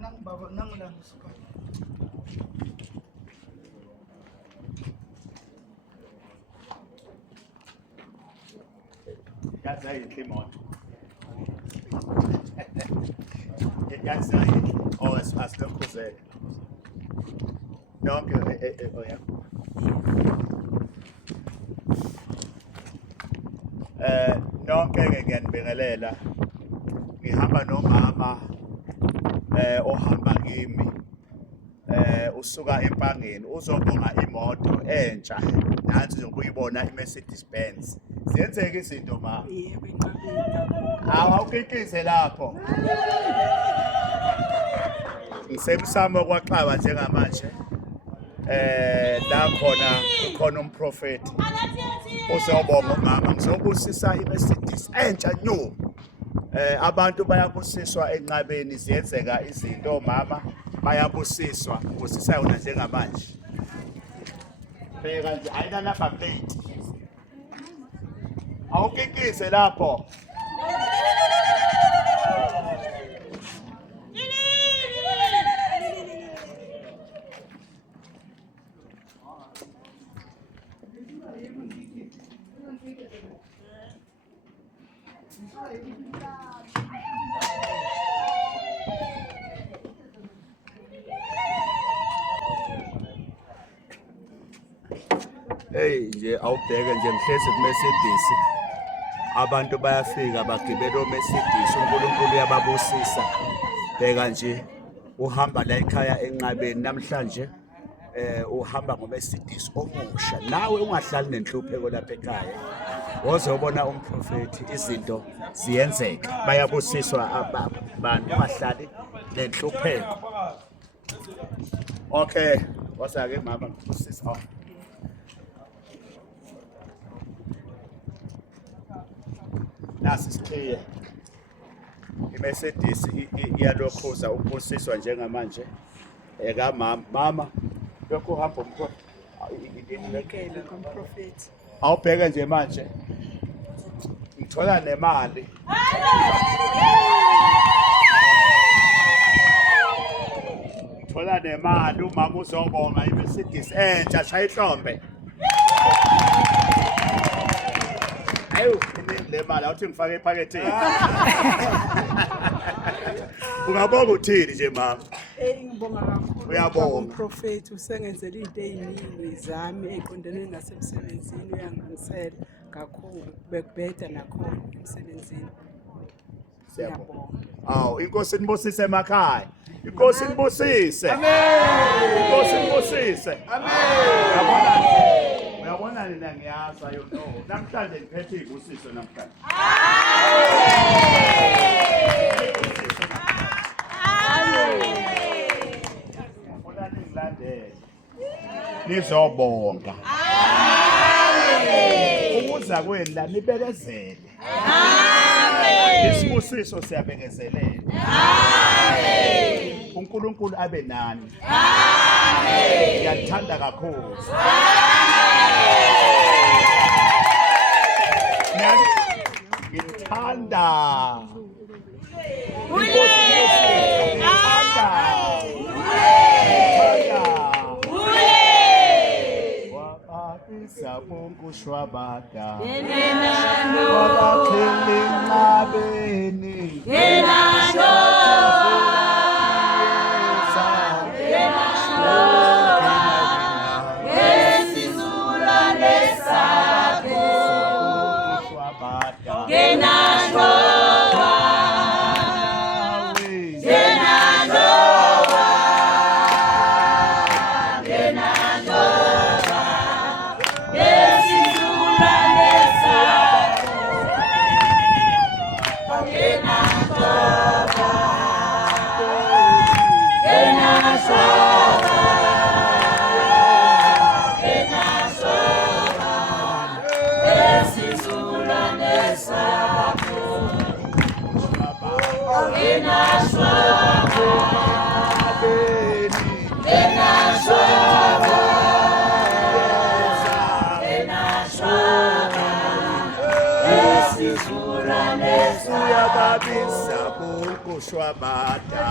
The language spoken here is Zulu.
nang baba nang lang suka. Yaza imoto. Yaza oh asilokhuzeke. Nonke oh yeah. Nonke ke ngiyanibingelela. Ngihamba nomama ohamba kimi usuka empangeni uzobonga imoto entsha nansi zokuyibona iMercedes Benz. Siyenzeka izinto ma. Yebo inqabile kakhulu. Awukikize lapho. Ngisemsamo kwaXaba njengamanje. La khona umprofeti. Uzobonga umama ngizobusisa iMercedes entsha nyu. Abantu bayabusiswa enqabeni ziyenzeka izinto mama bayabusiswa ubusisa yona njengamanje. Bheka nje ayina number plate. Awukikize lapho. Hey nje awubheke nje mhlezi kuMercedes abantu bayafika bagibela oMercedes uNkulunkulu uyababusisa bheka nje uhamba la ekhaya enqabeni namhlanje uhamba ngoMercedes omusha nawe ungahlali nenhlupheko lapha ekhaya wozobona umprofeti izinto ziyenzeka bayabusiswa abantu bangahlali nenhlupheko. Okay wasake mama ngibusisa nasi sikhiye iMercedes iyalokhuza ukubusiswa njengamanje eka mama lokho uhamba umkhona Ngikele komprofeti. awubheke nje manje ngithola nemali thola nemali umama uzobonga iMercedes entsha shaya ihlombe. Ayo le mali awuthi ngifake ephaketheni. Ungabonga uthini nje mama? Ngibonga kakhulu. Uyabonga. Umprofeti usengenzele izinto eziningi zami eqondene nasemsebenzini uyangisela kakhulu. Bekubheda nakhona emsebenzini. Siyabonga. Awu inkosi inibusise emakhaya. Inkosi inibusise. Amen. Inkosi inibusise. Amen. Uyabona nina ngiyaza you know. Namhlanje ngiphethe izibusiso namhlanje. Ngifuna ningilandele. Nizobonga. Ukuza kwenu la nibekezele. Isibusiso siyabekezelela. Amen. uNkulunkulu abe nani. Amen. Ngiyathanda kakhulu. Ngithanda. Sabongo shwabada wabakhele nqabeni Kenango Shwabata.